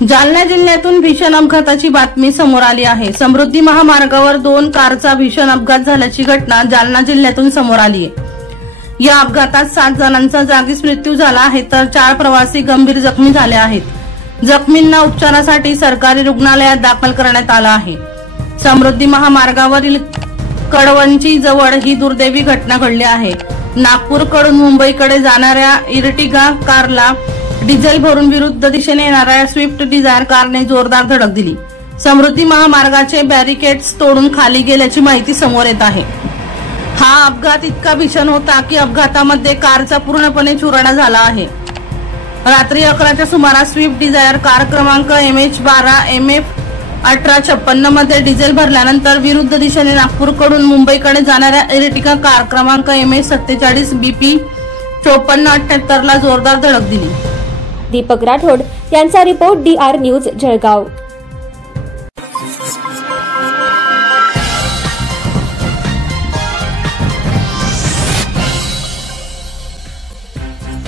जालना जिल्ह्यातून भीषण अपघाताची बातमी समोर आली आहे। समृद्धी महामार्गावर 2 कारचा भीषण अपघात झाल्याची घटना जालना जिल्ह्यातून समोर आली आहे। या अपघातात 7 जणांचा जागीच मृत्यू झाला आहे, तर 4 प्रवासी गंभीर जखमी झाले आहेत। जखमींना उपचारासाठी सरकारी रुग्णालयात दाखल करण्यात आलं आहे। समृद्धी महामार्गावरील कडवंची जवळ ही दुर्दैवी घटना घडली आहे। नागपूरकडून मुंबईकडे जाणाऱ्या इर्टिगा कारला डिझेल भरून विरुद्ध दिशेने येणाऱ्या स्विफ्ट डिझायर कारने जोरदार धडक दिली। समृद्धी महामार्गाचे बॅरिकेड्स तोडून खाली गेल्याची माहिती समोर येत आहे। हा अपघात इतका भीषण होता की अपघातामध्ये कारचा पूर्णपणे चुराडा झाला आहे। रात्री 11च्या सुमारास स्विफ्ट डिझायर कार क्रमांक MH12MF1856 मध्ये डिझेल भरल्यानंतर विरुद्ध दिशेने नागपूरकडून मुंबईकडे जाणाऱ्या इर्टिगा कार क्रमांक MH47BP5478 ला जोरदार धडक दिली। दीपक राठोड यांचा रिपोर्ट DR न्यूज जळगाव।